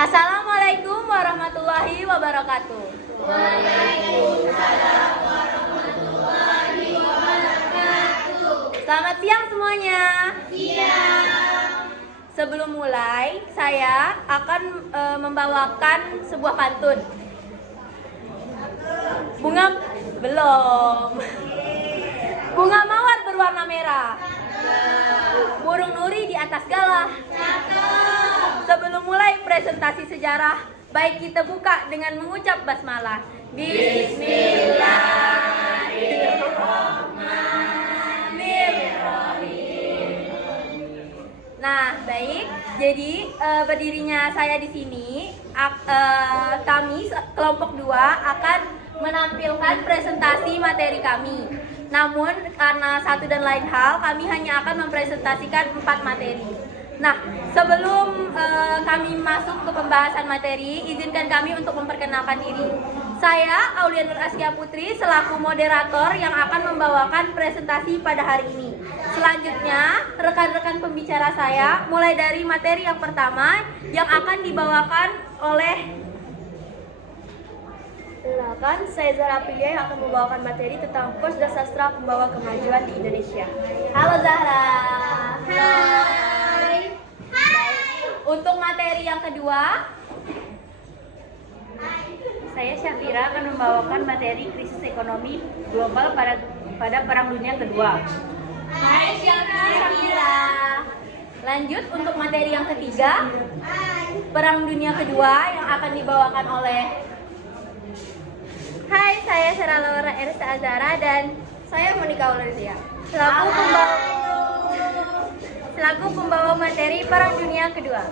Assalamualaikum warahmatullahi wabarakatuh. Waalaikumsalam warahmatullahi wabarakatuh. Selamat siang semuanya. Siang. Sebelum mulai, saya akan membawakan sebuah pantun. Bunga belum. Bunga mawar berwarna merah. Burung nuri di atas galah. Sebelum mulai presentasi sejarah, baik kita buka dengan mengucap basmalah. Bismillahirrahmanirrahim. Nah, baik. Jadi berdirinya saya di sini, kami kelompok 2 akan menampilkan presentasi materi kami. Namun karena satu dan lain hal, kami hanya akan mempresentasikan 4 materi. Nah, sebelum kami masuk ke pembahasan materi, izinkan kami untuk memperkenalkan diri. Saya Aulia Nur Askia Putri selaku moderator yang akan membawakan presentasi pada hari ini. Selanjutnya, rekan-rekan pembicara saya mulai dari materi yang pertama yang akan dibawakan oleh saya Zahra Aprilia yang akan membawakan materi tentang Pers dan Sastra Pembawa Kemajuan di Indonesia. Halo Zahra. Hai. Untuk materi yang kedua, saya Syafira akan membawakan materi krisis ekonomi global pada Perang Dunia Kedua. Hai Syafira. Lanjut untuk materi yang ketiga, Perang Dunia Kedua yang akan dibawakan oleh Hai, saya Sarah Laura Ersa Azara dan saya Monika Aulerzia selaku pembawa materi Perang Dunia Kedua.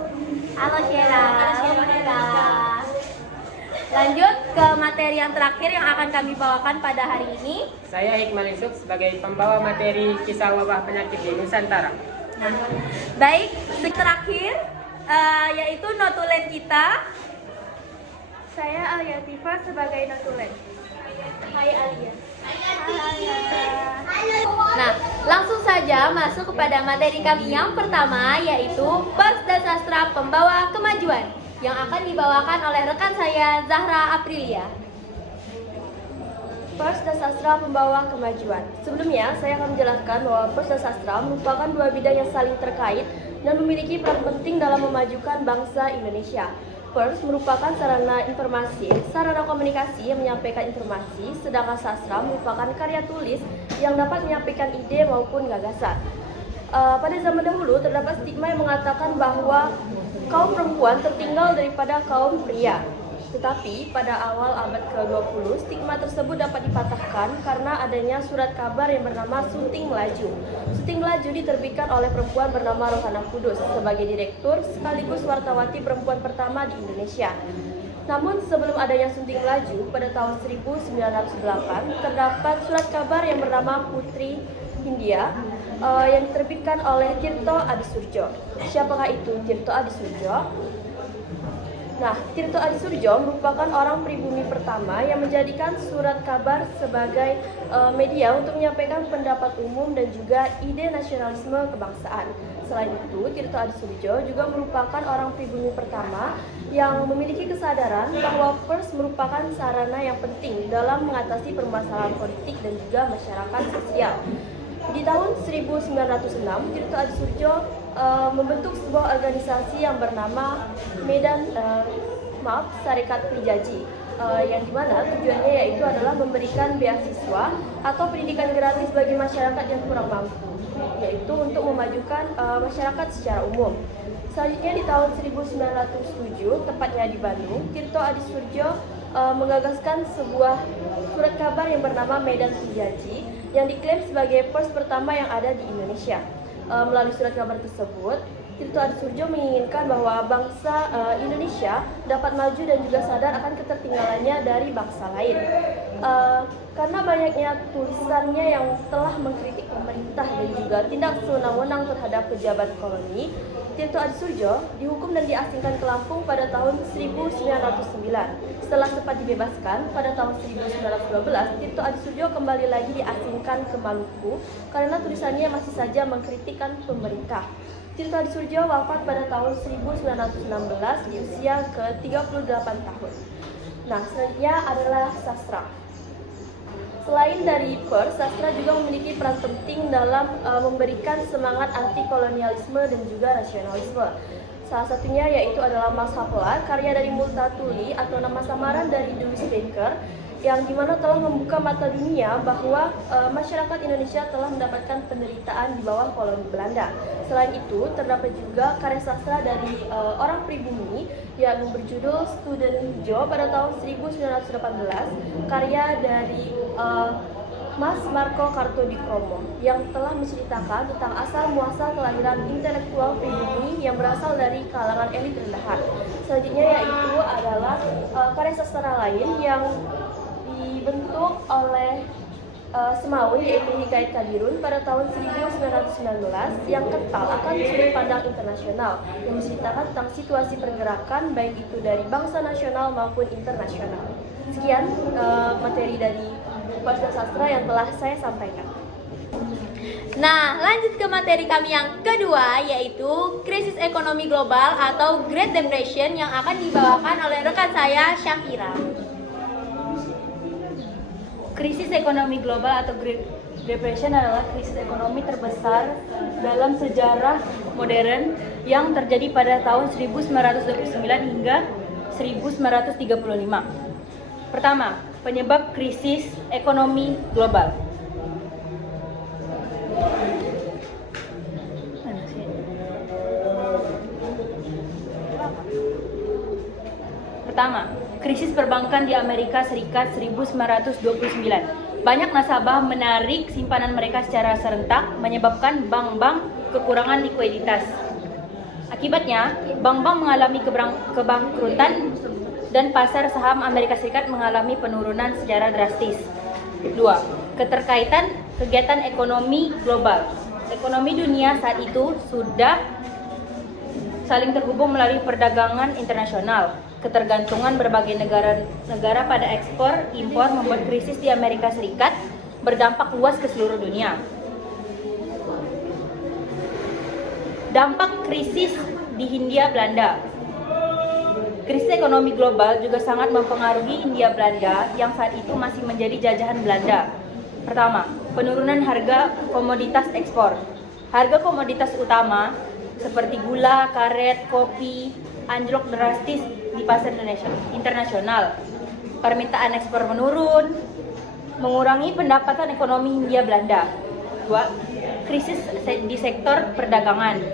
Halo Sheila. Halo Monika. Lanjut ke materi yang terakhir yang akan kami bawakan pada hari ini. Saya Hikmal Yusuf sebagai pembawa materi kisah wabah penyakit di Nusantara. Nah, baik, terakhir yaitu notulen kita. Saya Alia Tifa sebagai notulen. Hai Alia. Nah, langsung saja masuk kepada materi kami yang pertama, yaitu Pers dan Sastra Pembawa Kemajuan yang akan dibawakan oleh rekan saya Zahra Aprilia. Pers dan Sastra Pembawa Kemajuan. Sebelumnya, saya akan menjelaskan bahwa Pers dan Sastra merupakan 2 bidang yang saling terkait dan memiliki peran penting dalam memajukan bangsa Indonesia. Pers merupakan sarana informasi, sarana komunikasi yang menyampaikan informasi, sedangkan sastra merupakan karya tulis yang dapat menyampaikan ide maupun gagasan. Pada zaman dahulu terdapat stigma yang mengatakan bahwa kaum perempuan tertinggal daripada kaum pria. Tetapi pada awal abad ke-20, stigma tersebut dapat dipatahkan karena adanya surat kabar yang bernama Sunting Melaju. Sunting Melaju diterbitkan oleh perempuan bernama Rohana Kudus sebagai direktur sekaligus wartawati perempuan pertama di Indonesia. Namun sebelum adanya Sunting Melaju, pada tahun 1908, terdapat surat kabar yang bernama Putri Hindia yang diterbitkan oleh Tirto Adisurjo. Siapakah itu Tirto Adisurjo? Nah, Tirto Adisurjo merupakan orang pribumi pertama yang menjadikan surat kabar sebagai media untuk menyampaikan pendapat umum dan juga ide nasionalisme kebangsaan. Selain itu, Tirto Adisurjo juga merupakan orang pribumi pertama yang memiliki kesadaran bahwa pers merupakan sarana yang penting dalam mengatasi permasalahan politik dan juga masyarakat sosial. Di tahun 1906, Tirto Adisurjo membentuk sebuah organisasi yang bernama Sarekat Prijaji, yang dimana tujuannya yaitu adalah memberikan beasiswa atau pendidikan gratis bagi masyarakat yang kurang mampu, yaitu untuk memajukan masyarakat secara umum. Selanjutnya di tahun 1907, tepatnya di Bandung, Tirto Adisurjo menggagaskan sebuah surat kabar yang bernama Medan Prijaji yang diklaim sebagai pers pertama yang ada di Indonesia. Melalui surat kabar tersebut, Tirto Adisurjo menginginkan bahwa bangsa Indonesia dapat maju dan juga sadar akan ketertinggalannya dari bangsa lain. Karena banyaknya tulisannya yang telah mengkritik pemerintah dan juga tindak sewenang-wenang terhadap pejabat koloni, Tirto Adisurjo dihukum dan diasingkan ke Lampung pada tahun 1909. Setelah sempat dibebaskan pada tahun 1912, Tirto Adisurjo kembali lagi diasingkan ke Maluku karena tulisannya masih saja mengkritikkan pemerintah. Tirta Disurjo wafat pada tahun 1916 di usia ke-38 tahun. Nah, selanjutnya adalah sastra. Selain dari Peirce, sastra juga memiliki peran penting dalam memberikan semangat anti kolonialisme dan juga rasionalisme. Salah satunya yaitu adalah Masalah, karya dari Multatuli atau nama samaran dari Louis Baker, yang dimana telah membuka mata dunia bahwa masyarakat Indonesia telah mendapatkan penderitaan di bawah koloni Belanda. Selain itu, terdapat juga karya sastra dari orang pribumi yang berjudul Student Hijau pada tahun 1918, karya dari Mas Marco Kartodikromo yang telah menceritakan tentang asal muasal kelahiran intelektual pribumi yang berasal dari kalangan elit rendahan. Selanjutnya yaitu adalah karya sastra lain yang dibentuk oleh Semaun, yaitu Hikayat Kadirun pada tahun 1919 yang kental akan sudut pandang internasional yang menceritakan tentang situasi pergerakan baik itu dari bangsa nasional maupun internasional. Sekian materi dari Pasca Sastra yang telah saya sampaikan. Nah, lanjut ke materi kami yang kedua, yaitu krisis ekonomi global atau Great Depression yang akan dibawakan oleh rekan saya, Syafira. Krisis ekonomi global atau Great Depression adalah krisis ekonomi terbesar dalam sejarah modern yang terjadi pada tahun 1929 hingga 1935. Pertama, penyebab krisis ekonomi global. Pertama, krisis perbankan di Amerika Serikat 1929. Banyak nasabah menarik simpanan mereka secara serentak, menyebabkan bank-bank kekurangan likuiditas. Akibatnya, bank-bank mengalami kebangkrutan dan pasar saham Amerika Serikat mengalami penurunan secara drastis. 2. Keterkaitan kegiatan ekonomi global. Ekonomi dunia saat itu sudah saling terhubung melalui perdagangan internasional. Ketergantungan berbagai negara pada ekspor impor membuat krisis di Amerika Serikat berdampak luas ke seluruh dunia. Dampak krisis di Hindia Belanda. Krisis ekonomi global juga sangat mempengaruhi Hindia Belanda yang saat itu masih menjadi jajahan Belanda. Pertama, penurunan harga komoditas ekspor. Harga komoditas utama seperti gula, karet, kopi anjlok drastis di pasar internasional. Permintaan ekspor menurun, mengurangi pendapatan ekonomi Hindia Belanda. 2. Krisis di sektor perdagangan.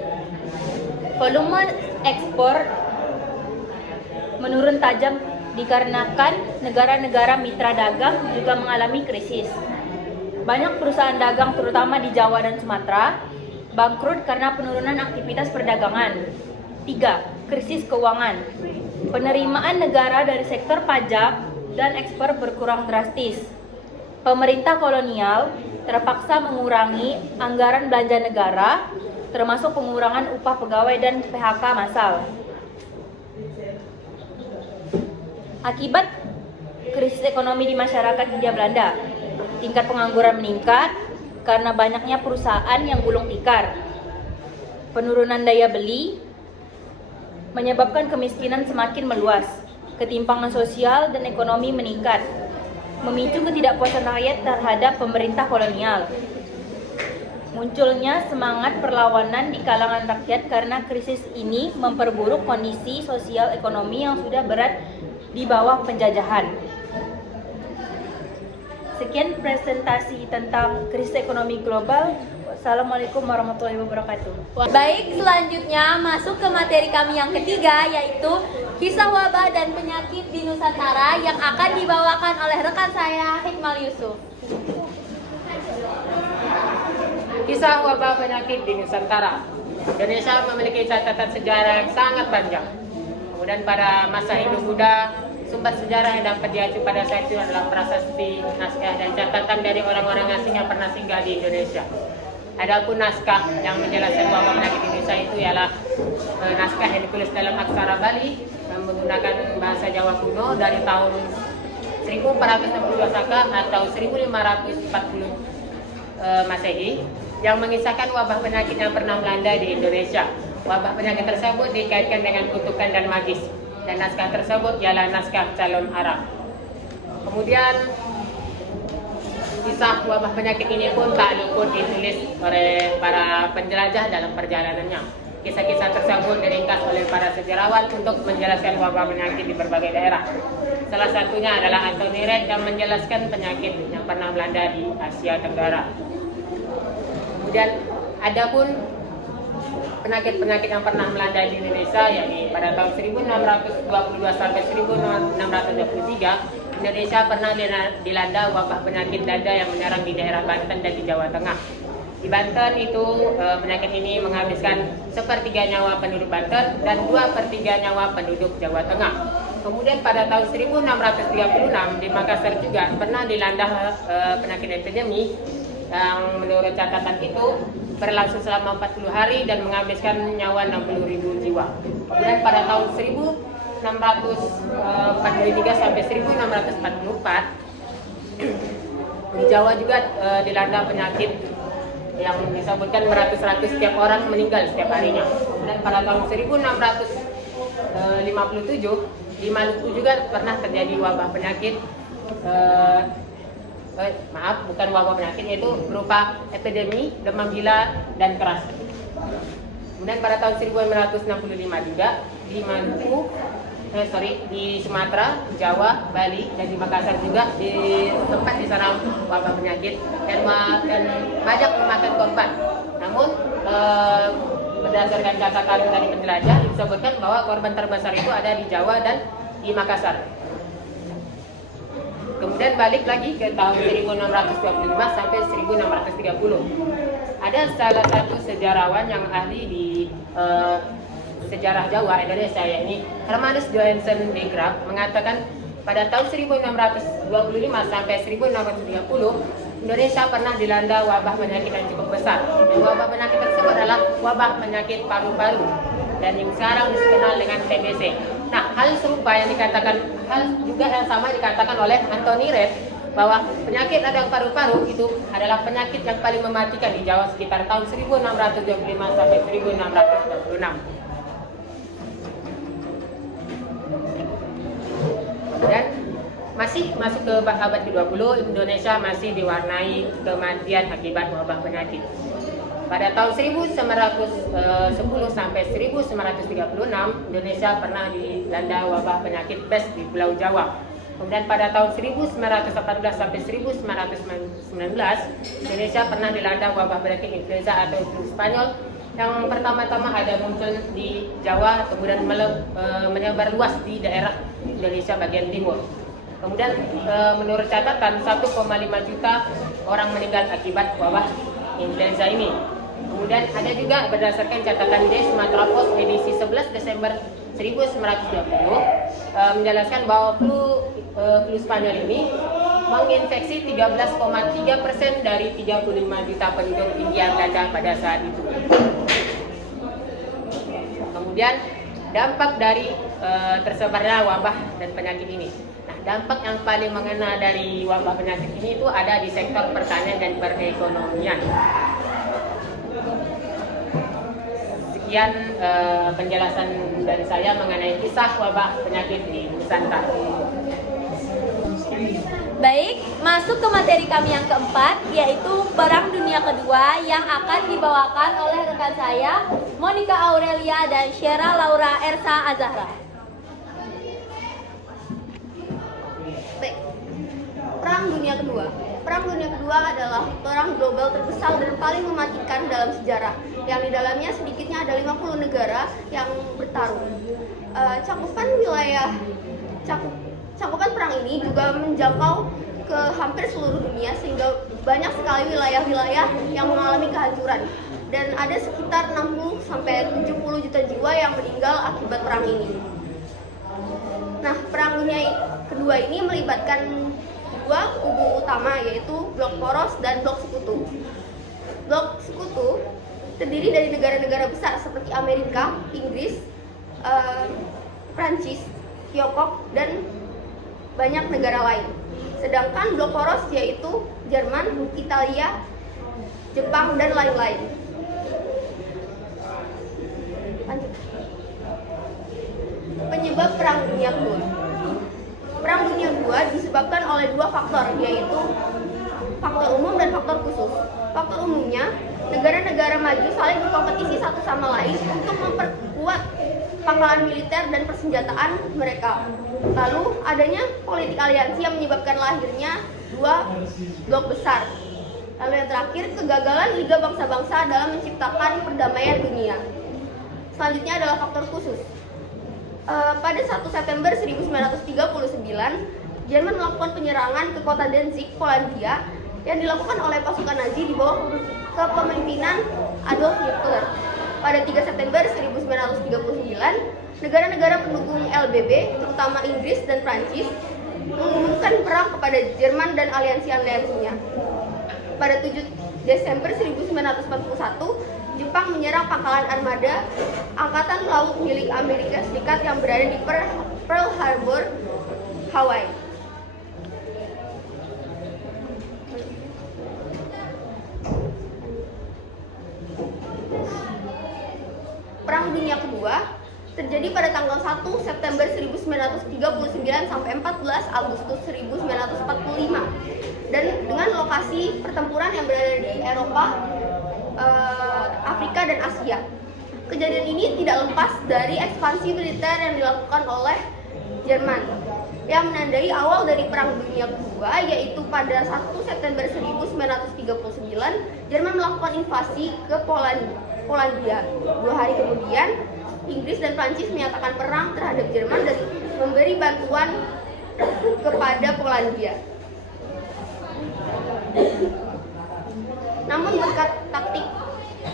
Volume ekspor menurun tajam dikarenakan negara-negara mitra dagang juga mengalami krisis. Banyak perusahaan dagang terutama di Jawa dan Sumatera bangkrut karena penurunan aktivitas perdagangan. 3. Krisis keuangan. Penerimaan negara dari sektor pajak dan ekspor berkurang drastis. Pemerintah kolonial terpaksa mengurangi anggaran belanja negara, termasuk pengurangan upah pegawai dan PHK massal. Akibat krisis ekonomi di masyarakat Hindia Belanda, tingkat pengangguran meningkat karena banyaknya perusahaan yang gulung tikar. Penurunan daya beli menyebabkan kemiskinan semakin meluas, ketimpangan sosial dan ekonomi meningkat, memicu ketidakpuasan rakyat terhadap pemerintah kolonial. Munculnya semangat perlawanan di kalangan rakyat karena krisis ini memperburuk kondisi sosial ekonomi yang sudah berat di bawah penjajahan. Sekian presentasi tentang krisis ekonomi global. Wassalamualaikum warahmatullahi wabarakatuh. Baik, selanjutnya masuk ke materi kami yang ketiga, yaitu kisah wabah dan penyakit di Nusantara yang akan dibawakan oleh rekan saya, Hikmal Yusuf. Kisah wabah penyakit di Nusantara. Indonesia memiliki catatan sejarah yang sangat panjang. Kemudian pada masa Hindu-Buddha, sumber sejarah yang dapat diacu pada saat itu adalah prasasti, naskah, dan catatan dari orang-orang asing yang pernah singgah di Indonesia. Adapun naskah yang menjelaskan wabah penyakit di Indonesia itu ialah naskah yang ditulis dalam aksara Bali yang menggunakan bahasa Jawa kuno dari tahun 1462 Saka atau 1540 Masehi. yang mengisahkan wabah penyakit yang pernah melanda di Indonesia. Wabah penyakit tersebut dikaitkan dengan kutukan dan magis, dan naskah tersebut ialah naskah Calon Arab. Kemudian kisah wabah penyakit ini pun tak luput ditulis oleh para penjelajah dalam perjalanannya. Kisah-kisah tersebut diringkas oleh para sejarawan untuk menjelaskan wabah penyakit di berbagai daerah. Salah satunya adalah Anthony Read yang menjelaskan penyakit yang pernah melanda di Asia Tenggara. Kemudian ada pun penyakit-penyakit yang pernah melanda di Indonesia, yakni pada tahun 1622 sampai 1623 Indonesia pernah dilanda wabah penyakit dada yang menyerang di daerah Banten dan di Jawa Tengah. Di Banten itu penyakit ini menghabiskan 1/3 nyawa penduduk Banten dan 2/3 nyawa penduduk Jawa Tengah. Kemudian pada tahun 1636 di Makassar juga pernah dilanda penyakit epidemi yang menurut catatan itu berlangsung selama 40 hari dan menghabiskan nyawa 60.000 jiwa. Kemudian pada tahun 1643 sampai 1644 di Jawa juga dilanda penyakit yang disebutkan beratus-ratus setiap orang meninggal setiap harinya. Dan pada tahun 1657 di Maluku juga pernah terjadi wabah penyakit bukan wabah penyakit, yaitu berupa epidemi demam gila dan keras. Kemudian pada tahun 1965 juga di Maluku, di Sumatera, Jawa, Bali, dan di Makassar juga di tempat di sana wabah penyakit dan banyak memakan korban. Namun berdasarkan catatan dari penjelajah disebutkan bahwa korban terbesar itu ada di Jawa dan di Makassar. Kemudian balik lagi ke tahun 1625 sampai 1630. Ada salah satu sejarawan yang ahli di sejarah Jawa Indonesia, yakni Hermanus Johansen de Graaf, mengatakan pada tahun 1625 sampai 1630 Indonesia pernah dilanda wabah penyakit yang cukup besar. Dan wabah penyakit tersebut adalah wabah penyakit paru-paru dan yang sekarang dikenal dengan TBC. Nah, hal juga yang sama dikatakan oleh Anthony Read, bahwa penyakit radang paru-paru itu adalah penyakit yang paling mematikan di Jawa sekitar tahun 1625 sampai 1626. Dan masih masuk ke abad ke-20, Indonesia masih diwarnai kematian akibat wabah penyakit. Pada tahun 1910 sampai 1936, Indonesia pernah dilanda wabah penyakit pes di Pulau Jawa. Kemudian pada tahun 1914 sampai 1919, Indonesia pernah dilanda wabah penyakit influenza atau flu Spanyol yang pertama-tama ada muncul di Jawa, kemudian menyebar luas di daerah Indonesia bagian timur. Kemudian menurut catatan 1,5 juta orang meninggal akibat wabah influenza ini. Kemudian ada juga berdasarkan catatan di Sumatera Post edisi 11 Desember 1920 menjelaskan bahwa flu Spanyol ini menginfeksi 13,3% dari 35 juta penduduk Hindia Belanda pada saat itu. Kemudian dampak dari tersebarnya wabah dan penyakit ini. Nah, dampak yang paling mengena dari wabah penyakit ini itu ada di sektor pertanian dan perekonomian. Sekian penjelasan dari saya mengenai kisah wabah penyakit di Nusantara. Baik, masuk ke materi kami yang keempat, yaitu Perang Dunia Kedua yang akan dibawakan oleh rekan saya, Monica Aurelia dan Syera Laura Ersa Azahra. Baik, Perang Dunia Kedua. Perang Dunia Kedua adalah perang global terbesar dan paling mematikan dalam sejarah, yang di dalamnya sedikitnya ada 50 negara yang bertarung. Cakupan perang ini juga menjangkau ke hampir seluruh dunia, sehingga banyak sekali wilayah-wilayah yang mengalami kehancuran, dan ada sekitar 60-70 juta jiwa yang meninggal akibat perang ini. Nah, Perang Dunia Kedua ini melibatkan dua kubu utama, yaitu blok poros dan blok sekutu. Blok sekutu terdiri dari negara-negara besar seperti Amerika, Inggris, Prancis, Tiongkok, dan banyak negara lain. Sedangkan blok poros yaitu Jerman, Italia, Jepang, dan lain-lain. Lanjut. Penyebab Perang Dunia Kedua. Perang Dunia Kedua disebabkan oleh dua faktor, yaitu faktor umum dan faktor khusus. Faktor umumnya, negara-negara maju saling berkompetisi satu sama lain untuk memperkuat pangkalan militer dan persenjataan mereka. Lalu adanya politik aliansi yang menyebabkan lahirnya dua blok besar. Lalu yang terakhir, kegagalan Liga Bangsa-Bangsa dalam menciptakan perdamaian dunia. Selanjutnya adalah faktor khusus. Pada 1 September 1939, Jerman melakukan penyerangan ke kota Danzig, Polandia, yang dilakukan oleh pasukan Nazi di bawah kepemimpinan Adolf Hitler. Pada 3 September 1939, negara-negara pendukung LBB, terutama Inggris dan Prancis, mengumumkan perang kepada Jerman dan aliansi-aliansinya. Pada 7 Desember 1941, Jepang menyerang pangkalan armada Angkatan Laut milik Amerika Serikat yang berada di Pearl Harbor, Hawaii. Perang Dunia Kedua terjadi pada tanggal 1 September 1939 sampai 14 Agustus 1945 dan dengan lokasi pertempuran yang berada di Eropa, Afrika, dan Asia. Kejadian ini tidak lepas dari ekspansi militer yang dilakukan oleh Jerman yang menandai awal dari Perang Dunia Kedua, yaitu pada 1 September 1939 Jerman melakukan invasi ke Polandia. 2 hari kemudian Inggris dan Prancis menyatakan perang terhadap Jerman dan memberi bantuan kepada Polandia. Namun berkat taktik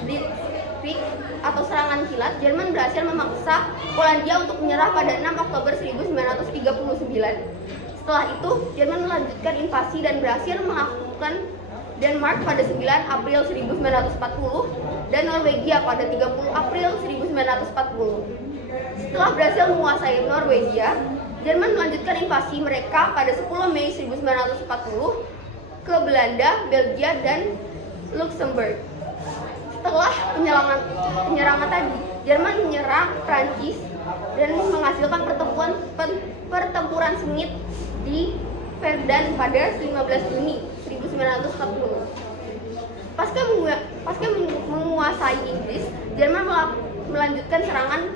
Blitzkrieg atau serangan kilat, Jerman berhasil memaksa Polandia untuk menyerah pada 6 Oktober 1939. Setelah itu, Jerman melanjutkan invasi dan berhasil menaklukkan Denmark pada 9 April 1940 dan Norwegia pada 30 April 1940. Setelah berhasil menguasai Norwegia, Jerman melanjutkan invasi mereka pada 10 Mei 1940 ke Belanda, Belgia, dan Luxembourg. Setelah penyerangan tadi, Jerman menyerang Prancis dan menghasilkan pertempuran sengit di Verdun pada 15 Juni 1940. Pasca menguasai Inggris, Jerman melanjutkan serangan.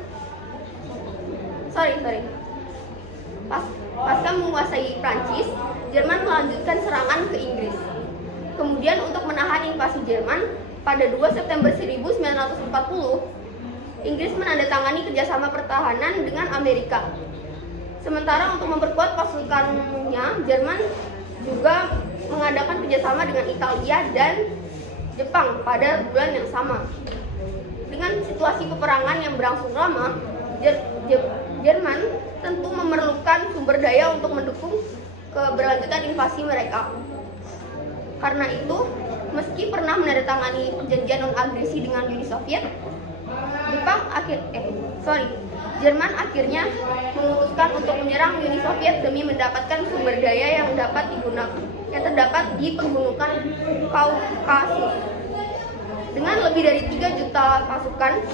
Pasca menguasai Prancis, Jerman melanjutkan serangan ke Inggris. Kemudian untuk menahan invasi Jerman, pada 2 September 1940, Inggris menandatangani kerjasama pertahanan dengan Amerika. Sementara untuk memperkuat pasukannya, Jerman juga mengadakan kerjasama dengan Italia dan Jepang pada bulan yang sama. Dengan situasi peperangan yang berlangsung lama, Jerman tentu memerlukan sumber daya untuk mendukung keberlanjutan invasi mereka. Karena itu, meski pernah menandatangani perjanjian non-agresi dengan Uni Soviet, Jerman akhirnya memutuskan untuk menyerang Uni Soviet demi mendapatkan sumber daya yang terdapat di pegunungan Kaukasus. Dengan lebih dari 3 juta pasukan,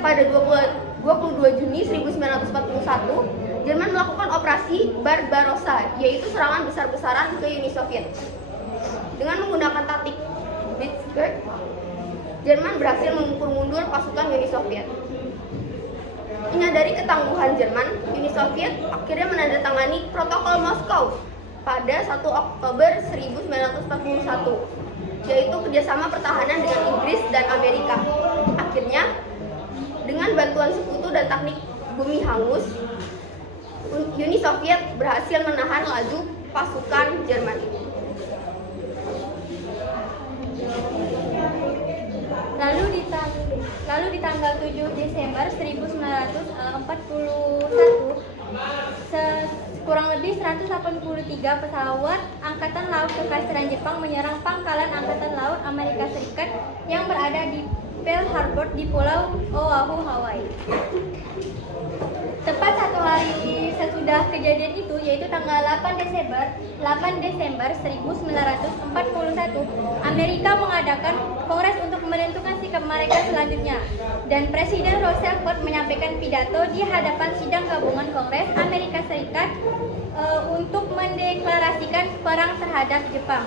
pada 22 Juni 1941, Jerman melakukan operasi Barbarossa, yaitu serangan besar-besaran ke Uni Soviet. Dengan menggunakan taktik Blitzkrieg, Jerman berhasil memukul mundur pasukan Uni Soviet. Menyadari ketangguhan Jerman, Uni Soviet akhirnya menandatangani Protokol Moskow pada 1 Oktober 1941, yaitu kerjasama pertahanan dengan Inggris dan Amerika. Akhirnya, dengan bantuan sekutu dan teknik bumi hangus, Uni Soviet berhasil menahan laju pasukan Jerman. Lalu di tanggal 7 Desember 1941, kurang lebih 183 pesawat Angkatan Laut Kekaisaran Jepang menyerang pangkalan Angkatan Laut Amerika Serikat yang berada di Pearl Harbor di Pulau Oahu, Hawaii. Tepat 1 hari sesudah sudah kejadian itu, yaitu tanggal 8 Desember 1941, Amerika mengadakan kongres untuk menentukan sikap mereka selanjutnya. Dan Presiden Roosevelt menyampaikan pidato di hadapan sidang gabungan Kongres Amerika Serikat untuk mendeklarasikan perang terhadap Jepang.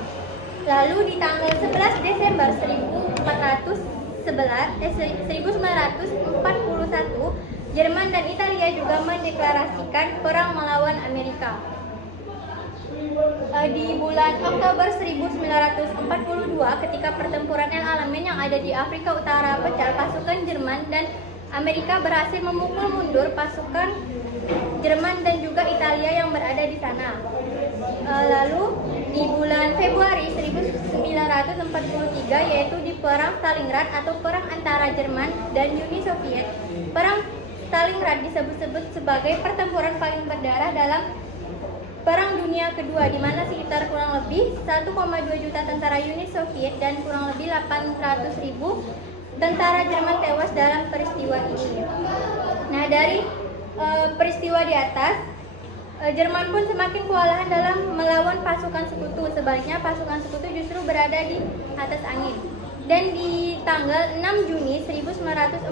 Lalu di tanggal 11 Desember 1941, Jerman dan Italia juga mendeklarasikan perang melawan Amerika. Di bulan Oktober 1942, ketika pertempuran El Alamein yang ada di Afrika Utara pecah, pasukan Jerman dan Amerika berhasil memukul mundur pasukan Jerman dan juga Italia yang berada di sana. Lalu di bulan Februari 1943, yaitu di Perang Stalingrad atau perang antara Jerman dan Uni Soviet. Perang Stalingrad disebut-sebut sebagai pertempuran paling berdarah dalam Perang Dunia Kedua, di mana sekitar kurang lebih 1,2 juta tentara Uni Soviet dan kurang lebih 800.000 tentara Jerman tewas dalam peristiwa ini. Nah, dari peristiwa di atas, Jerman pun semakin kewalahan dalam melawan pasukan sekutu. Sebaliknya pasukan sekutu justru berada di atas angin. Dan di tanggal 6 Juni 1944,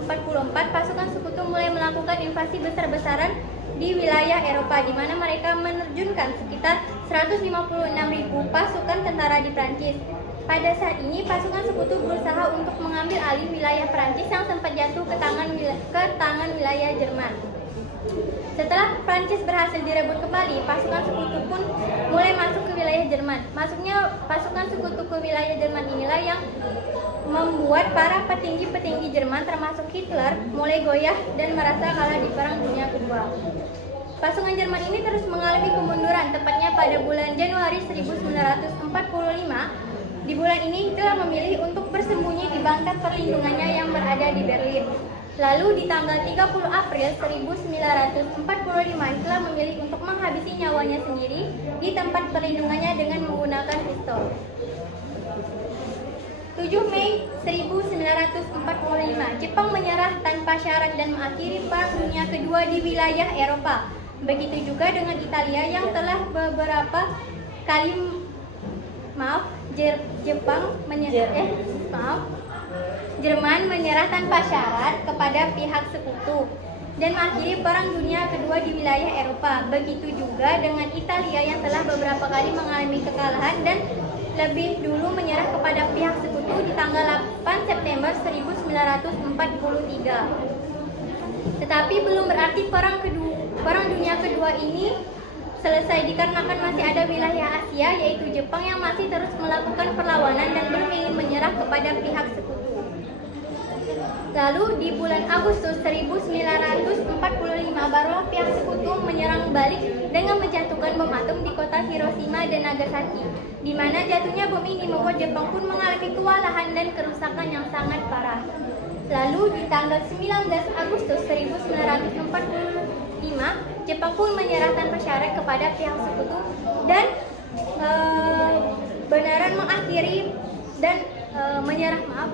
pasukan sekutu mulai melakukan invasi besar-besaran di wilayah Eropa, di mana mereka menerjunkan sekitar 156.000 pasukan tentara di Prancis. Pada saat ini, pasukan sekutu berusaha untuk mengambil alih wilayah Prancis yang sempat jatuh ke tangan wilayah Jerman. Setelah Prancis berhasil direbut kembali, pasukan sekutu pun mulai masuk ke wilayah Jerman. Masuknya pasukan sekutu ke wilayah Jerman inilah yang membuat para petinggi-petinggi Jerman termasuk Hitler mulai goyah dan merasa kalah di Perang Dunia Kedua. Pasukan Jerman ini terus mengalami kemunduran, tepatnya pada bulan Januari 1945. Di bulan ini Hitler memilih untuk bersembunyi di bangkai perlindungannya yang berada di Berlin. Lalu di tanggal 30 April 1945, Hitler memilih untuk menghabisi nyawanya sendiri di tempat perlindungannya dengan menggunakan pistol. 7 Mei 1945, Jepang menyerah tanpa syarat dan mengakhiri Perang Dunia Kedua di wilayah Eropa. Begitu juga dengan Italia yang telah beberapa kali Jerman menyerah tanpa syarat kepada pihak sekutu dan mengakhiri Perang Dunia Kedua di wilayah Eropa. Begitu juga dengan Italia yang telah beberapa kali mengalami kekalahan dan lebih dulu menyerah kepada pihak sekutu di tanggal 8 September 1943. Tetapi belum berarti Perang Dunia Kedua ini selesai, dikarenakan masih ada wilayah Asia yaitu Jepang yang masih terus melakukan perlawanan dan belum ingin menyerah kepada pihak sekutu. Lalu di bulan Agustus 1945, barulah pihak sekutu menyerang balik dengan menjatuhkan bom atom di kota Hiroshima dan Nagasaki, di mana jatuhnya bom ini membuat Jepang pun mengalami kewalahan dan kerusakan yang sangat parah. Lalu di tanggal 19 Agustus 1945, Jepang pun menyerah tanpa syarat kepada pihak sekutu dan benaran mengakhiri dan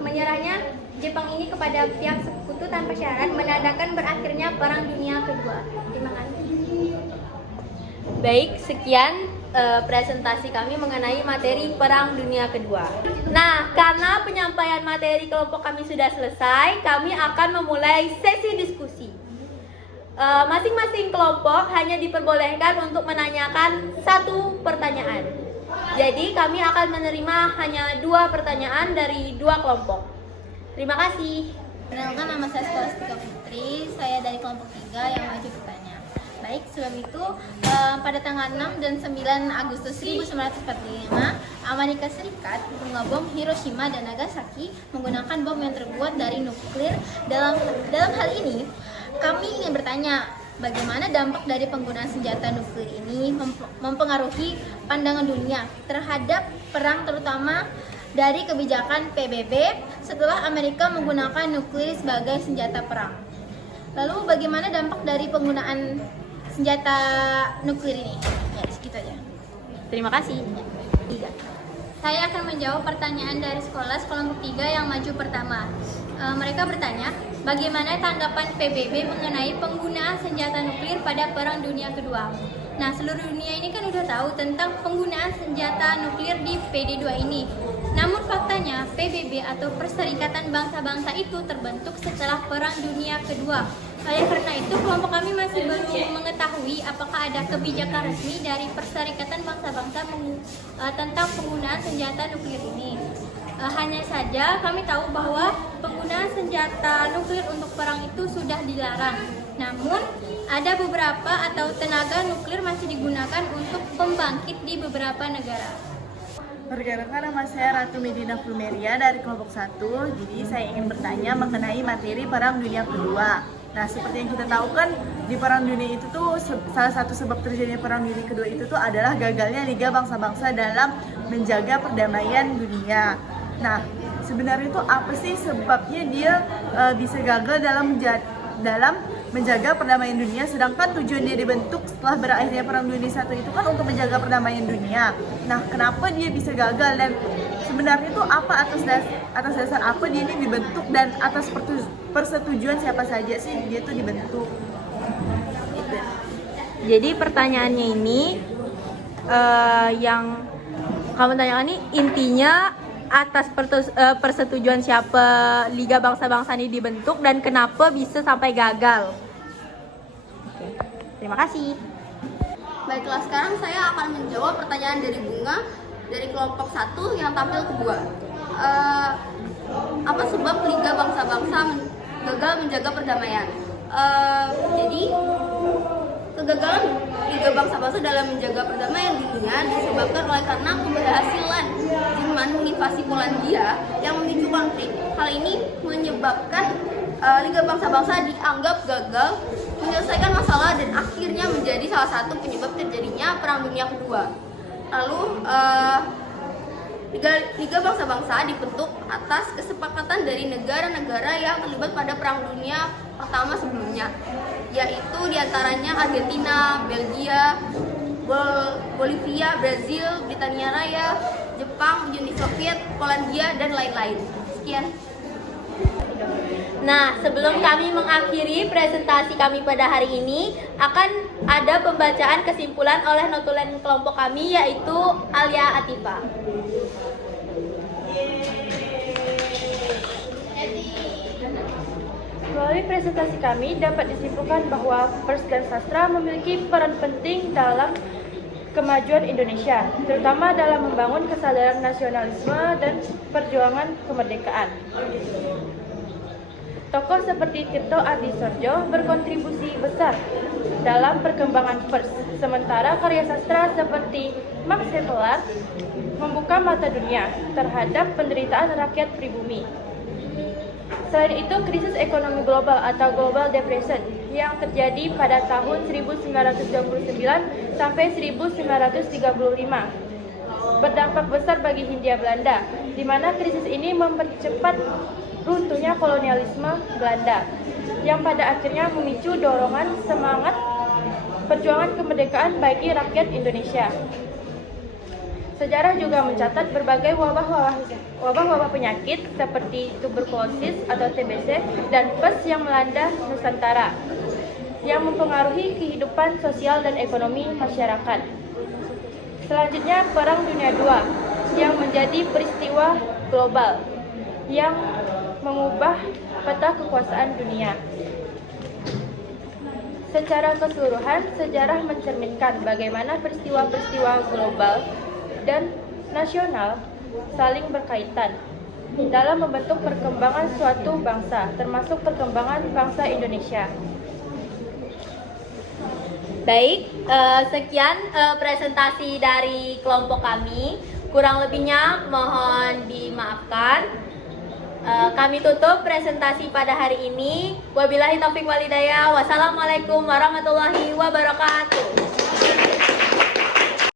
menyerahnya Jepang ini kepada pihak sekutu tanpa syarat menandakan berakhirnya Perang Dunia Kedua. Terima kasih. Baik, sekian presentasi kami mengenai materi Perang Dunia Kedua. Nah, karena penyampaian materi kelompok kami sudah selesai, kami akan memulai sesi diskusi. Masing-masing kelompok hanya diperbolehkan untuk menanyakan satu pertanyaan. Jadi kami akan menerima hanya 2 pertanyaan dari 2 kelompok. Terima kasih. Perkenalkan, nama saya Skolastika Putri, saya dari kelompok 3 yang maju bertanya. Baik, sebelum itu pada tanggal 6 dan 9 Agustus 1945, Amerika Serikat mengebom Hiroshima dan Nagasaki menggunakan bom yang terbuat dari nuklir. Dalam hal ini, kami ingin bertanya, bagaimana dampak dari penggunaan senjata nuklir ini mempengaruhi pandangan dunia terhadap perang, terutama dari kebijakan PBB setelah Amerika menggunakan nuklir sebagai senjata perang. Lalu bagaimana dampak dari penggunaan senjata nuklir ini? Ya, segitu aja. Terima kasih. Saya akan menjawab pertanyaan dari kelompok 3 yang maju pertama. Mereka bertanya, bagaimana tanggapan PBB mengenai penggunaan senjata nuklir pada Perang Dunia Kedua? Nah, seluruh dunia ini kan udah tahu tentang penggunaan senjata nuklir di PD2 ini. Namun faktanya, PBB atau Perserikatan Bangsa-Bangsa itu terbentuk setelah Perang Dunia Kedua. Oleh karena itu, kelompok kami masih belum mengetahui apakah ada kebijakan resmi dari Perserikatan Bangsa-Bangsa tentang penggunaan senjata nuklir ini. Hanya saja kami tahu bahwa penggunaan senjata nuklir untuk perang itu sudah dilarang. Namun, ada beberapa atau tenaga nuklir masih digunakan untuk pembangkit di beberapa negara. Perkenalkan, nama saya Ratu Medina Flumeria dari kelompok 1. Jadi saya ingin bertanya mengenai materi Perang Dunia Kedua. Nah, seperti yang kita tahu kan di Perang Dunia itu tuh salah satu sebab terjadinya Perang Dunia Kedua itu tuh adalah gagalnya Liga Bangsa-Bangsa dalam menjaga perdamaian dunia. Nah, sebenarnya itu apa sih sebabnya dia bisa gagal dalam menjaga perdamaian dunia, sedangkan tujuan dia dibentuk setelah berakhirnya Perang Dunia I itu kan untuk menjaga perdamaian dunia. Nah, kenapa dia bisa gagal dan sebenarnya itu apa atas dasar apa dia ini dibentuk dan atas persetujuan siapa saja sih dia itu dibentuk? Gitu. Jadi pertanyaannya ini yang kamu tanyakan ini intinya atas persetujuan siapa Liga Bangsa-Bangsa ini dibentuk dan kenapa bisa sampai gagal. Oke, terima kasih. Baiklah, sekarang saya akan menjawab pertanyaan dari Bunga dari kelompok 1 yang tampil kedua. Apa sebab Liga Bangsa-Bangsa gagal menjaga perdamaian? Jadi kegagalan Liga Bangsa-Bangsa dalam menjaga perdamaian dunia disebabkan oleh karena keberhasilan Jerman menginvasi Polandia yang memicu konflik. Hal ini menyebabkan Liga Bangsa-Bangsa dianggap gagal menyelesaikan masalah dan akhirnya menjadi salah satu penyebab terjadinya Perang Dunia Kedua. Lalu Liga Bangsa-Bangsa dibentuk atas kesepakatan dari negara-negara yang terlibat pada Perang Dunia Pertama sebelumnya, yaitu diantaranya Argentina, Belgia, Bolivia, Brazil, Britania Raya, Jepang, Uni Soviet, Polandia, dan lain-lain. Sekian. Nah, sebelum kami mengakhiri presentasi kami pada hari ini, akan ada pembacaan kesimpulan oleh notulen kelompok kami, yaitu Alia Atifa. Melalui presentasi kami dapat disimpulkan bahwa Pers dan Sastra memiliki peran penting dalam kemajuan Indonesia, terutama dalam membangun kesadaran nasionalisme dan perjuangan kemerdekaan. Tokoh seperti Tirto Ardisordjo berkontribusi besar dalam perkembangan pers, sementara karya sastra seperti Max Havelaar membuka mata dunia terhadap penderitaan rakyat pribumi. Selain itu, krisis ekonomi global atau Global Depression yang terjadi pada tahun 1929 sampai 1935 berdampak besar bagi Hindia Belanda, di mana krisis ini mempercepat runtuhnya kolonialisme Belanda, yang pada akhirnya memicu dorongan semangat perjuangan kemerdekaan bagi rakyat Indonesia. Sejarah juga mencatat berbagai wabah-wabah penyakit seperti tuberkulosis atau TBC dan pes yang melanda Nusantara, yang mempengaruhi kehidupan sosial dan ekonomi masyarakat. Selanjutnya, Perang Dunia II yang menjadi peristiwa global yang mengubah peta kekuasaan dunia. Secara keseluruhan, sejarah mencerminkan bagaimana peristiwa-peristiwa global dan nasional saling berkaitan dalam membentuk perkembangan suatu bangsa, termasuk perkembangan bangsa Indonesia. Baik, sekian presentasi dari kelompok kami. Kurang lebihnya mohon dimaafkan. Kami tutup presentasi pada hari ini. Wabillahi taufiq walhidayah. Wassalamualaikum warahmatullahi wabarakatuh.